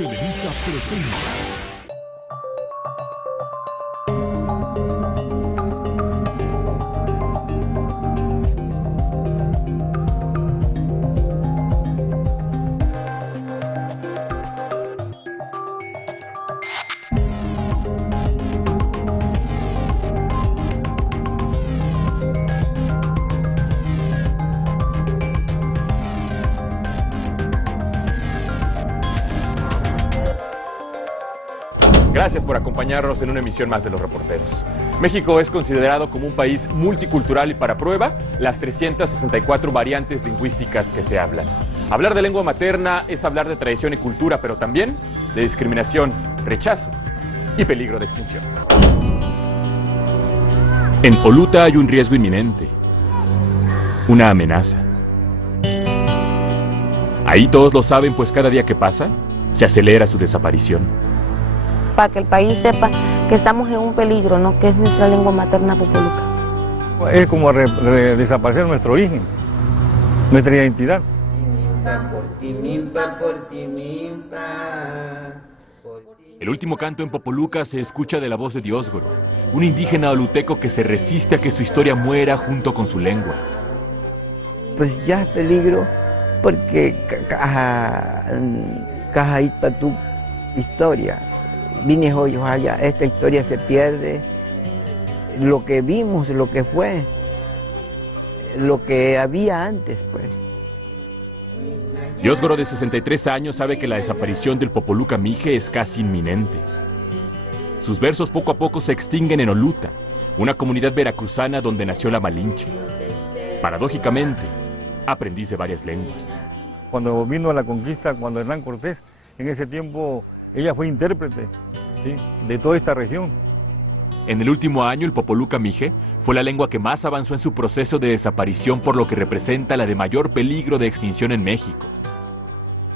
Televisa presenta. Gracias por acompañarnos en una emisión más de Los Reporteros. México es considerado como un país multicultural y para prueba, las 364 variantes lingüísticas que se hablan. Hablar de lengua materna es hablar de tradición y cultura, pero también de discriminación, rechazo y peligro de extinción. En Poluta hay un riesgo inminente, una amenaza. Ahí todos lo saben, pues cada día que pasa, se acelera su desaparición. Para que el país sepa que estamos en un peligro, ¿no? Que es nuestra lengua materna popoluca. Es como desaparecer nuestro origen, nuestra identidad. El último canto en Popoluca se escucha de la voz de Diosgoro, un indígena oluteco que se resiste a que su historia muera junto con su lengua. Pues ya es peligro porque caja tu historia. Vine hoy, allá, esta historia se pierde, lo que vimos, lo que fue, lo que había antes, pues. Diosgoro, de 63 años, sabe que la desaparición del Popoluca Mije es casi inminente. Sus versos poco a poco se extinguen en Oluta, una comunidad veracruzana donde nació la Malinche. Paradójicamente, aprendiz de varias lenguas. Cuando vino la conquista, cuando Hernán Cortés, en ese tiempo, ella fue intérprete, ¿sí?, de toda esta región. En el último año, el Popoluca Mije fue la lengua que más avanzó en su proceso de desaparición, por lo que representa la de mayor peligro de extinción en México.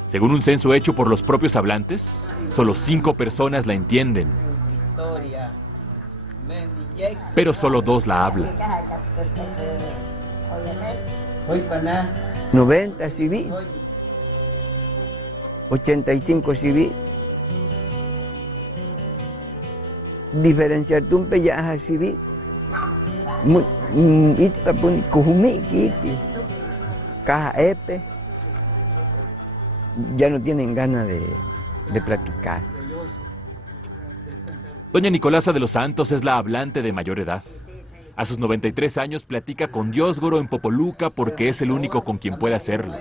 Según un censo hecho por los propios hablantes, solo 5 personas la entienden, pero solo 2 la hablan. 90 civil, 85 civil. Diferenciar un pellaje civil. Caja epe. Ya no tienen ganas de platicar. Doña Nicolasa de los Santos es la hablante de mayor edad. A sus 93 años platica con Diosgoro en Popoluca porque es el único con quien puede hacerlo.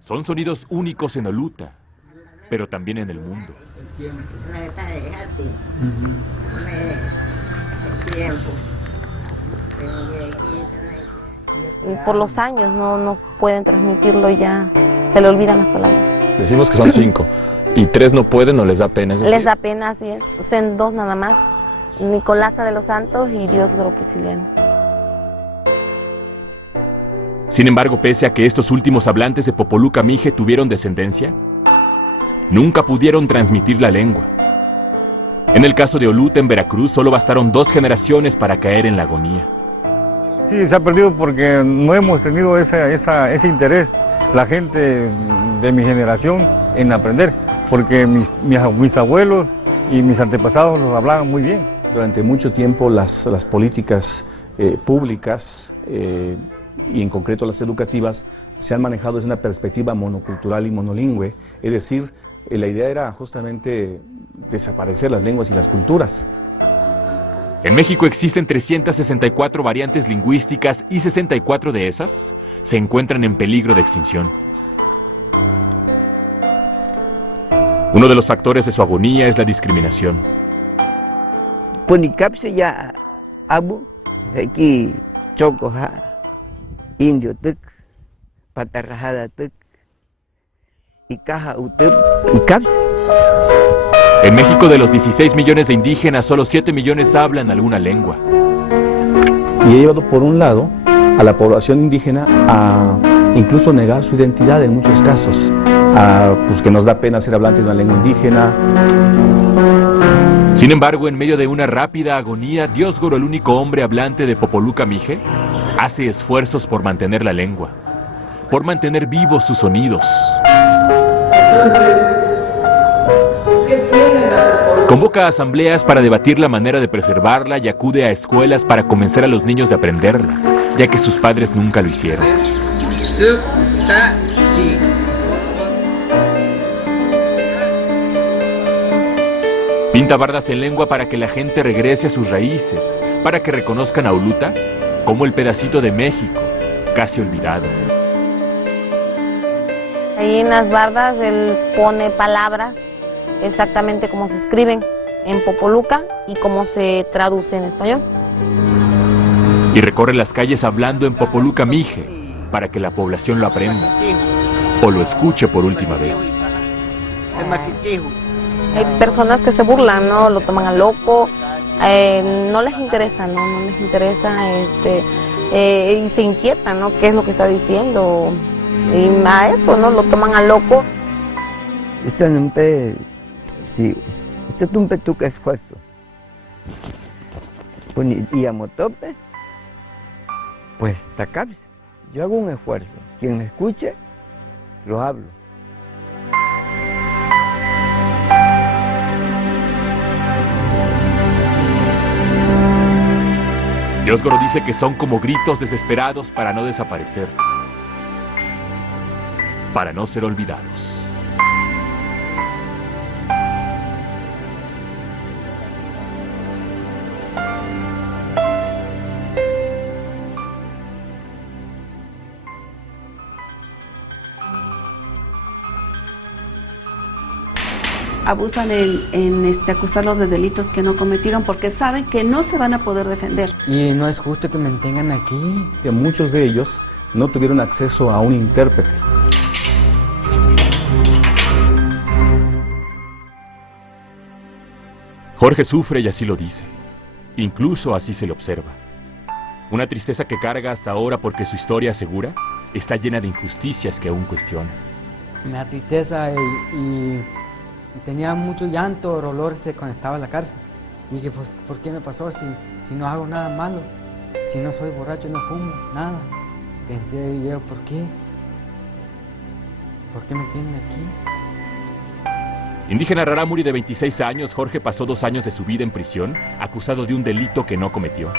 Son sonidos únicos en Oluta, pero también en el mundo. Por los años no pueden transmitirlo ya, se le olvidan las palabras. Decimos que son 5, y 3 no pueden o les da pena. Les da pena, así es, son 2 nada más, Nicolasa de los Santos y Diosgoro Prisciliano. Sin embargo, pese a que estos últimos hablantes de Popoluca Mije tuvieron descendencia, nunca pudieron transmitir la lengua. En el caso de Oluta, en Veracruz, solo bastaron 2 generaciones para caer en la agonía. Sí, se ha perdido porque no hemos tenido ese interés, la gente de mi generación, en aprender, porque mis abuelos y mis antepasados los hablaban muy bien. Durante mucho tiempo las políticas públicas, y en concreto las educativas, se han manejado desde una perspectiva monocultural y monolingüe, es decir, la idea era justamente desaparecer las lenguas y las culturas. En México existen 364 variantes lingüísticas y 64 de esas se encuentran en peligro de extinción. Uno de los factores de su agonía es la discriminación. Ponicapse ya abu, aquí chocoja. Indio tuk, patarrajada tuk, y caja utup, y caps. En México, de los 16 millones de indígenas, solo 7 millones hablan alguna lengua. Y he llevado por un lado a la población indígena a incluso negar su identidad en muchos casos, pues que nos da pena ser hablante de una lengua indígena. Sin embargo, en medio de una rápida agonía, Diosgoro, el único hombre hablante de Popoluca Mije, hace esfuerzos por mantener la lengua, por mantener vivos sus sonidos. Convoca a asambleas para debatir la manera de preservarla y acude a escuelas para convencer a los niños de aprenderla, ya que sus padres nunca lo hicieron. Pinta bardas en lengua para que la gente regrese a sus raíces, para que reconozcan a Oluta como el pedacito de México, casi olvidado. Ahí en las bardas él pone palabras exactamente como se escriben en popoluca y cómo se traduce en español. Y recorre las calles hablando en popoluca mije, para que la población lo aprenda, o lo escuche por última vez. Hay personas que se burlan, ¿no? Lo toman a loco, no les interesa, ¿no? No les interesa, y se inquietan, ¿no? ¿Qué es lo que está diciendo? Y a eso, ¿no? Lo toman a loco. Este nombre, sí, este tumpe tuca esfuerzo. Y a motope, pues tacarse. Yo hago un esfuerzo. Quien me escuche, lo hablo. Diosgoro dice que son como gritos desesperados para no desaparecer, para no ser olvidados. Abusan en acusarlos de delitos que no cometieron porque saben que no se van a poder defender. Y no es justo que me mantengan aquí. Que muchos de ellos no tuvieron acceso a un intérprete. Jorge sufre y así lo dice. Incluso así se le observa. Una tristeza que carga hasta ahora porque su historia asegura está llena de injusticias que aún cuestiona. Me da tristeza y tenía mucho llanto, dolorse cuando estaba en la cárcel. Y dije, pues, ¿por qué me pasó si no hago nada malo? Si no soy borracho, no fumo, nada. Pensé y veo, ¿por qué? ¿Por qué me tienen aquí? Indígena rarámuri de 26 años, Jorge pasó 2 años de su vida en prisión, acusado de un delito que no cometió.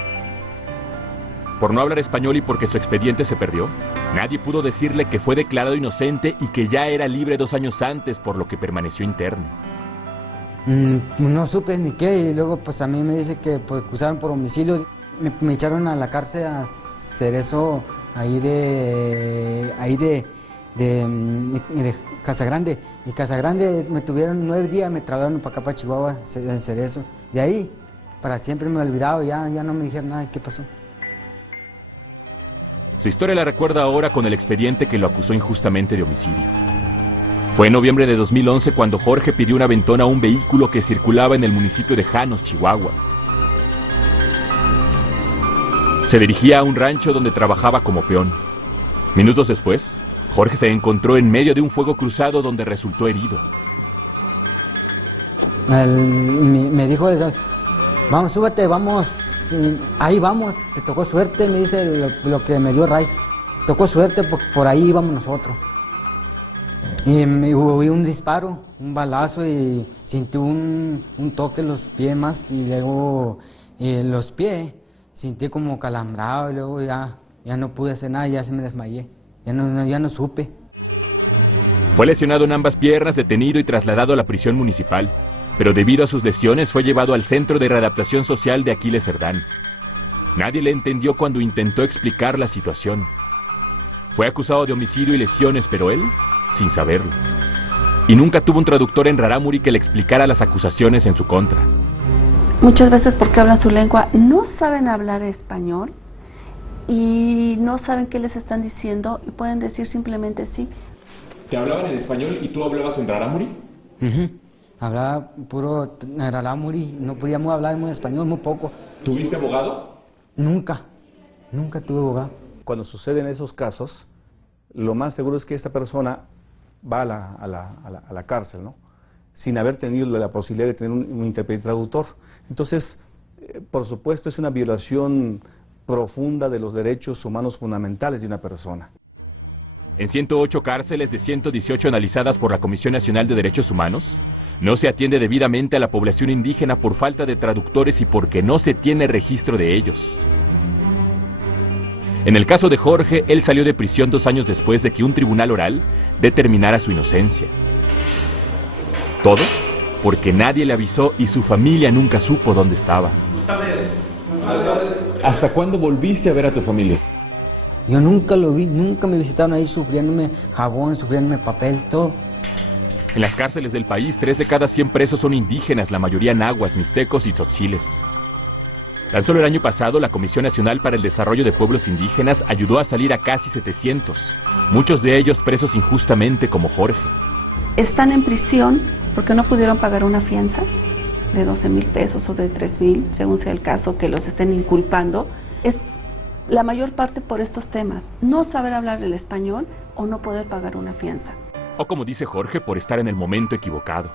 Por no hablar español y porque su expediente se perdió, nadie pudo decirle que fue declarado inocente y que ya era libre 2 años antes, por lo que permaneció interno. No supe ni qué, y luego pues a mí me dice que pues, acusaron por homicidio. Me echaron a la cárcel a Cerezo, ahí de Casagrande. Y Casagrande me tuvieron 9 días, me trasladaron para acá, para Chihuahua, en Cerezo. De ahí, para siempre me he olvidado, ya no me dijeron nada, ¿qué pasó? Su historia la recuerda ahora con el expediente que lo acusó injustamente de homicidio. Fue en noviembre de 2011 cuando Jorge pidió un aventón a un vehículo que circulaba en el municipio de Janos, Chihuahua. Se dirigía a un rancho donde trabajaba como peón. Minutos después, Jorge se encontró en medio de un fuego cruzado donde resultó herido. Me dijo, vamos, súbete, vamos, ahí vamos, te tocó suerte, me dice lo que me dio Ray. Tocó suerte, por ahí íbamos nosotros. Y me hubo un disparo, un balazo y sentí un toque en los pies más y luego los pies sentí como calambrado y luego ya no pude hacer nada, ya se me desmayé, ya no supe. Fue lesionado en ambas piernas, detenido y trasladado a la prisión municipal, pero debido a sus lesiones fue llevado al Centro de Readaptación Social de Aquiles Cerdán. Nadie le entendió cuando intentó explicar la situación. Fue acusado de homicidio y lesiones, pero él, sin saberlo. Y nunca tuvo un traductor en rarámuri que le explicara las acusaciones en su contra. Muchas veces porque hablan su lengua no saben hablar español y no saben qué les están diciendo y pueden decir simplemente sí. ¿Te hablaban en español y tú hablabas en rarámuri? Hablaba puro rarámuri, no podíamos hablar muy español, muy poco. ¿Tuviste abogado? Nunca tuve abogado. Cuando suceden esos casos, lo más seguro es que esta persona va a la cárcel, ¿no? Sin haber tenido la posibilidad de tener un intérprete traductor. Entonces, por supuesto, es una violación profunda de los derechos humanos fundamentales de una persona. En 108 cárceles de 118 analizadas por la Comisión Nacional de Derechos Humanos, no se atiende debidamente a la población indígena por falta de traductores y porque no se tiene registro de ellos. En el caso de Jorge, él salió de prisión 2 años después de que un tribunal oral determinara su inocencia. Todo porque nadie le avisó y su familia nunca supo dónde estaba. ¿Hasta cuándo volviste a ver a tu familia? Yo nunca lo vi, nunca me visitaron ahí sufriéndome jabón, sufriéndome papel, todo. En las cárceles del país, 3 de cada 100 presos son indígenas, la mayoría nahuas, mixtecos y tzotziles. Tan solo el año pasado, la Comisión Nacional para el Desarrollo de Pueblos Indígenas ayudó a salir a casi 700, muchos de ellos presos injustamente como Jorge. Están en prisión porque no pudieron pagar una fianza de 12,000 pesos o de 3,000, según sea el caso que los estén inculpando. Es la mayor parte por estos temas, no saber hablar el español o no poder pagar una fianza. O como dice Jorge, por estar en el momento equivocado.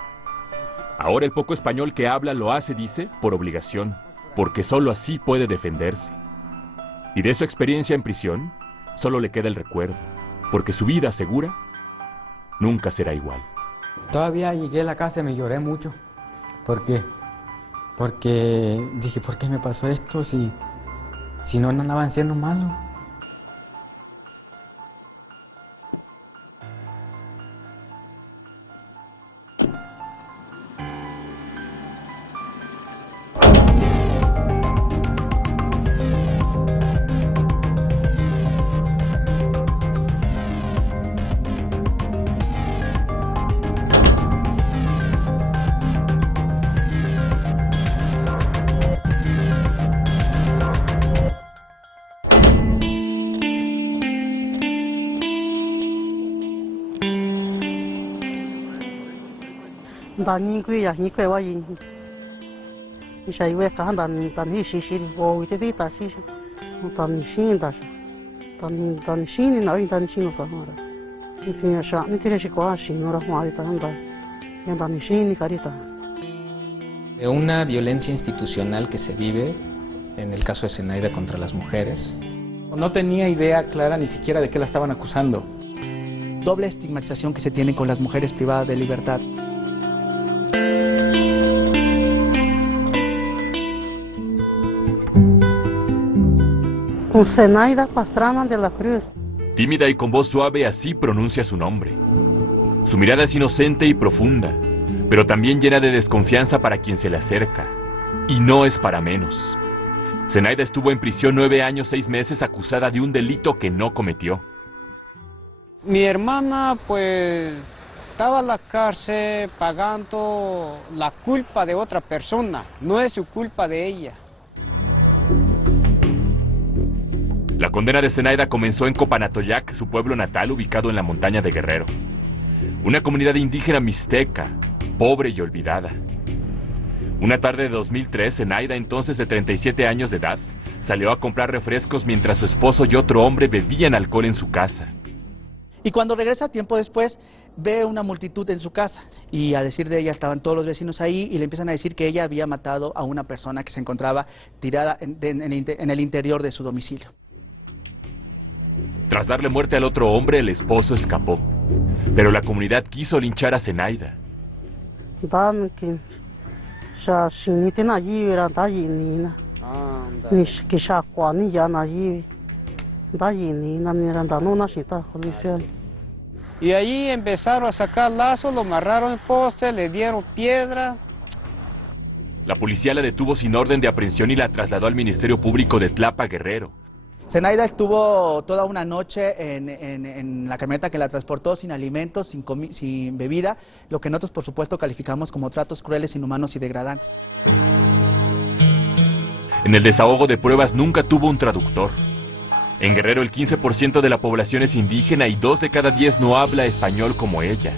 Ahora el poco español que habla lo hace, dice, por obligación, porque solo así puede defenderse. Y de su experiencia en prisión, solo le queda el recuerdo, porque su vida, asegura, nunca será igual. Todavía llegué a la casa y me lloré mucho. ¿Por qué? Porque dije, ¿por qué me pasó esto si no andaban siendo malos? Dani kui ya ni kui wa yin. Isha iwe ka dan hi shi wo wi te ta shi. Dan shi da shi. Dan shi ni na dan shi no ka hora. Ni fin sha ni te shi kwa shi no ra hwa ta da. Ya dan shi ni karita. De una violencia institucional que se vive en el caso de Zenaida contra las mujeres. No tenía idea clara ni siquiera de qué la estaban acusando. Doble estigmatización que se tiene con las mujeres privadas de libertad. Zenaida Pastrana de la Cruz. Tímida y con voz suave, así pronuncia su nombre. Su mirada es inocente y profunda, pero también llena de desconfianza para quien se le acerca. Y no es para menos. Zenaida estuvo en prisión 9 años 6 meses acusada de un delito que no cometió. Mi hermana pues estaba en la cárcel pagando la culpa de otra persona, no es su culpa de ella. La condena de Zenaida comenzó en Copanatoyac, su pueblo natal ubicado en la montaña de Guerrero. Una comunidad indígena mixteca, pobre y olvidada. Una tarde de 2003, Zenaida, entonces de 37 años de edad, salió a comprar refrescos mientras su esposo y otro hombre bebían alcohol en su casa. Y cuando regresa tiempo después, ve una multitud en su casa. Y a decir de ella, estaban todos los vecinos ahí y le empiezan a decir que ella había matado a una persona que se encontraba tirada en el interior de su domicilio. Tras darle muerte al otro hombre, el esposo escapó. Pero la comunidad quiso linchar a Zenaida. Y allí empezaron a sacar lazos, lo amarraron en poste, le dieron piedra. La policía la detuvo sin orden de aprehensión y la trasladó al Ministerio Público de Tlapa, Guerrero. Zenaida estuvo toda una noche en la camioneta que la transportó sin alimentos, sin bebida, lo que nosotros por supuesto calificamos como tratos crueles, inhumanos y degradantes. En el desahogo de pruebas nunca tuvo un traductor. En Guerrero el 15% de la población es indígena y 2 de cada 10 no habla español como ella.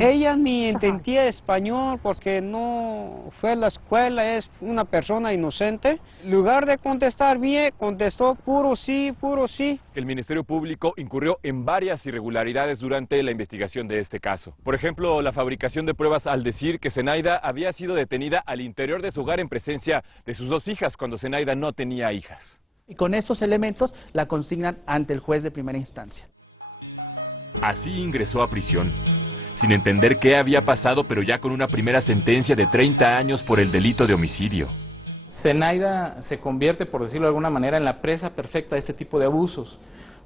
Ella ni entendía español porque no fue a la escuela, es una persona inocente. En lugar de contestar bien, contestó puro sí, puro sí. El Ministerio Público incurrió en varias irregularidades durante la investigación de este caso. Por ejemplo, la fabricación de pruebas al decir que Zenaida había sido detenida al interior de su hogar en presencia de sus 2 hijas cuando Zenaida no tenía hijas. Y con esos elementos la consignan ante el juez de primera instancia. Así ingresó a prisión, sin entender qué había pasado, pero ya con una primera sentencia de 30 años por el delito de homicidio. Zenaida se convierte, por decirlo de alguna manera, en la presa perfecta de este tipo de abusos,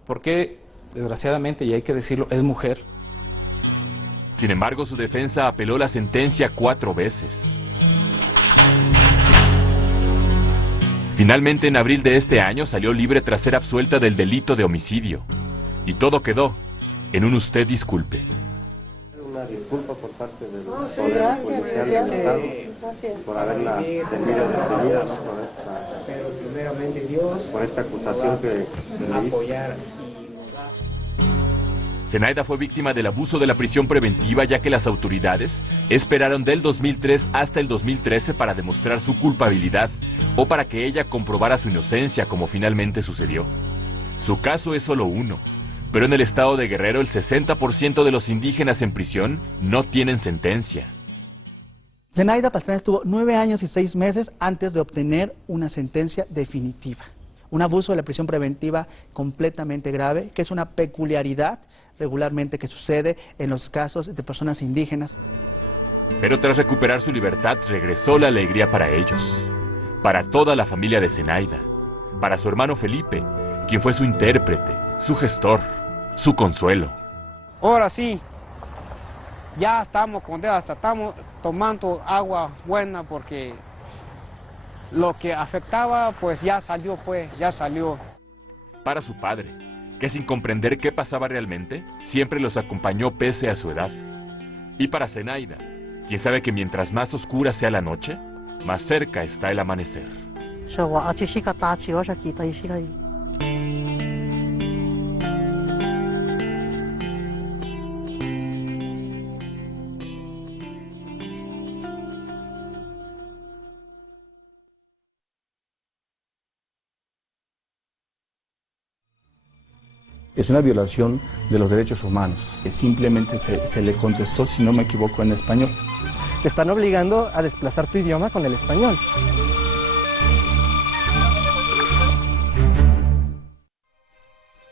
porque, desgraciadamente, y hay que decirlo, es mujer. Sin embargo, su defensa apeló la sentencia 4 veces. Finalmente, en abril de este año, salió libre tras ser absuelta del delito de homicidio. Y todo quedó en un usted disculpe. Una disculpa por parte del Poder Judicial del Estado por haberla tenido detenida, ¿no? Por esta acusación que le hizo. Zenaida fue víctima del abuso de la prisión preventiva, ya que las autoridades esperaron del 2003 hasta el 2013 para demostrar su culpabilidad o para que ella comprobara su inocencia, como finalmente sucedió. Su caso es solo uno, pero en el estado de Guerrero el 60% de los indígenas en prisión no tienen sentencia. Zenaida Pastrana estuvo 9 años y 6 meses antes de obtener una sentencia definitiva. Un abuso de la prisión preventiva completamente grave, que es una peculiaridad regularmente que sucede en los casos de personas indígenas. Pero tras recuperar su libertad, regresó la alegría para ellos, para toda la familia de Zenaida, para su hermano Felipe, quien fue su intérprete, su gestor, su consuelo. Ahora sí, ya estamos contentos, estamos tomando agua buena porque lo que afectaba pues ya salió, Para su padre, que sin comprender qué pasaba realmente, siempre los acompañó pese a su edad. Y para Zenaida, quien sabe que mientras más oscura sea la noche, más cerca está el amanecer. Es una violación de los derechos humanos. Simplemente se le contestó, si no me equivoco, en español. Te están obligando a desplazar tu idioma con el español.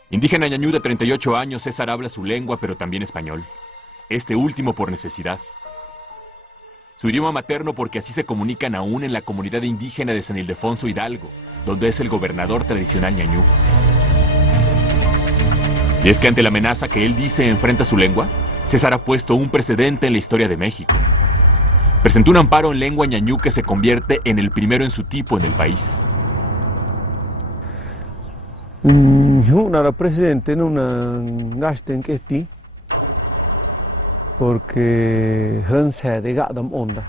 Indígena ñañú de 38 años, César habla su lengua, pero también español. Este último por necesidad. Su idioma materno porque así se comunican aún en la comunidad indígena de San Ildefonso Hidalgo, donde es el gobernador tradicional ñañú. Y es que ante la amenaza que él dice enfrenta su lengua, César ha puesto un precedente en la historia de México. Presentó un amparo en lengua ñañú que se convierte en el primero en su tipo en el país. Una presidente en una gasten que esti porque hanse de gadam onda.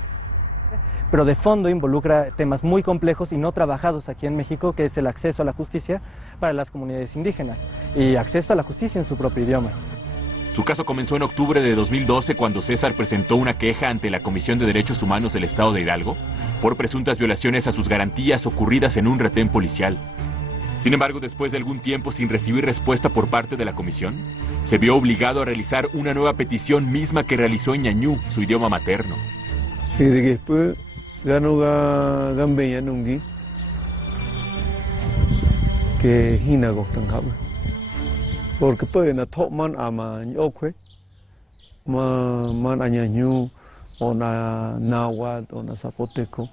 Pero de fondo involucra temas muy complejos y no trabajados aquí en México, que es el acceso a la justicia para las comunidades indígenas y acceso a la justicia en su propio idioma. Su caso comenzó en octubre de 2012 cuando César presentó una queja ante la Comisión de Derechos Humanos del Estado de Hidalgo por presuntas violaciones a sus garantías ocurridas en un retén policial. Sin embargo, después de algún tiempo sin recibir respuesta por parte de la comisión, se vio obligado a realizar una nueva petición misma que realizó en ñañú, su idioma materno. Y de que después ganó Gambeña Nungi, que Hinago Tanjaba. Porque pueden a Topman ama Yokwe, man añañú, o na náhuatl, o na zapoteco,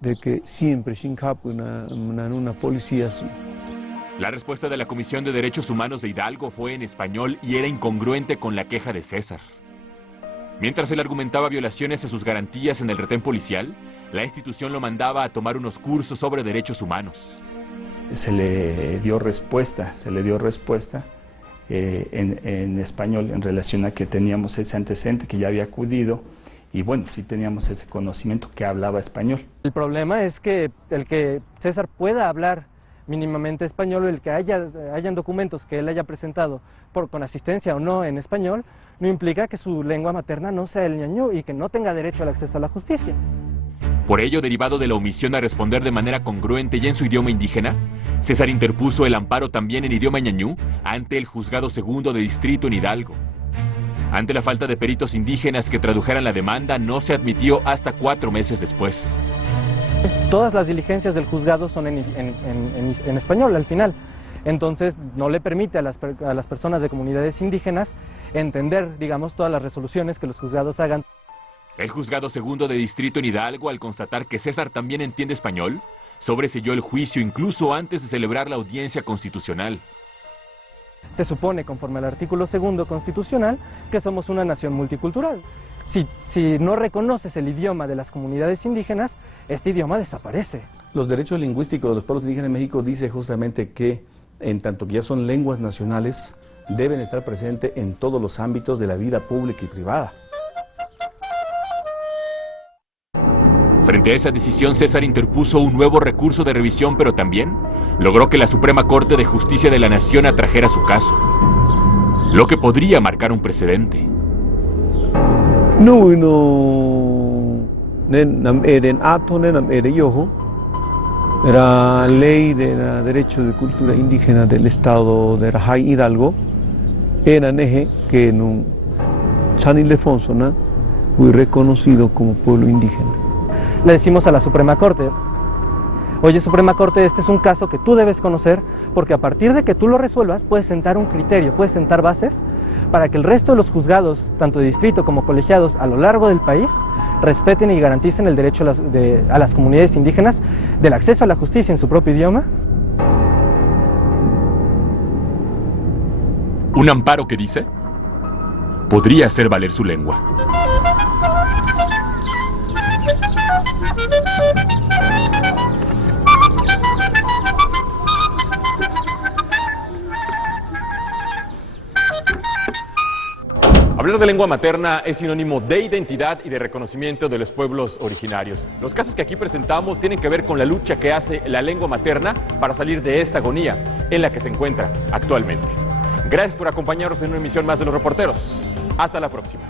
de que siempre sin capo una policía así. La respuesta de la Comisión de Derechos Humanos de Hidalgo fue en español y era incongruente con la queja de César. Mientras él argumentaba violaciones a sus garantías en el retén policial, la institución lo mandaba a tomar unos cursos sobre derechos humanos. Se le dio respuesta en español en relación a que teníamos ese antecedente que ya había acudido y bueno, sí teníamos ese conocimiento que hablaba español. El problema es que el que César pueda hablar mínimamente español, o el que hayan documentos que él haya presentado con asistencia o no en español, no implica que su lengua materna no sea el ñañú y que no tenga derecho al acceso a la justicia. Por ello, derivado de la omisión a responder de manera congruente y en su idioma indígena, César interpuso el amparo también en idioma ñañú ante el Juzgado Segundo de Distrito en Hidalgo. Ante la falta de peritos indígenas que tradujeran la demanda, no se admitió hasta 4 meses después. todas las diligencias del juzgado son en español al final. Entonces no le permite a las personas de comunidades indígenas entender, digamos, todas las resoluciones que los juzgados hagan. El juzgado segundo de distrito en Hidalgo, al constatar que César también entiende español, sobreseyó el juicio incluso antes de celebrar la audiencia constitucional. Se supone, conforme al artículo 2 constitucional, que somos una nación multicultural. Si no reconoces el idioma de las comunidades indígenas, este idioma desaparece. Los derechos lingüísticos de los pueblos indígenas en México dice justamente que, en tanto que ya son lenguas nacionales, deben estar presentes en todos los ámbitos de la vida pública y privada. Frente a esa decisión, César interpuso un nuevo recurso de revisión, pero también logró que la Suprema Corte de Justicia de la Nación atrajera su caso, lo que podría marcar un precedente. Era ley de derecho de cultura indígena del estado de Rajay Hidalgo, era neje que en San Ildefonso fue reconocido como pueblo indígena. Le decimos a la Suprema Corte: oye, Suprema Corte, este es un caso que tú debes conocer, porque a partir de que tú lo resuelvas puedes sentar un criterio, puedes sentar bases para que el resto de los juzgados, tanto de distrito como colegiados a lo largo del país, respeten y garanticen el derecho a las comunidades indígenas del acceso a la justicia en su propio idioma. Un amparo que dice podría hacer valer su lengua. Hablar de lengua materna es sinónimo de identidad y de reconocimiento de los pueblos originarios. Los casos que aquí presentamos tienen que ver con la lucha que hace la lengua materna para salir de esta agonía en la que se encuentra actualmente. Gracias por acompañarnos en una emisión más de Los Reporteros. Hasta la próxima.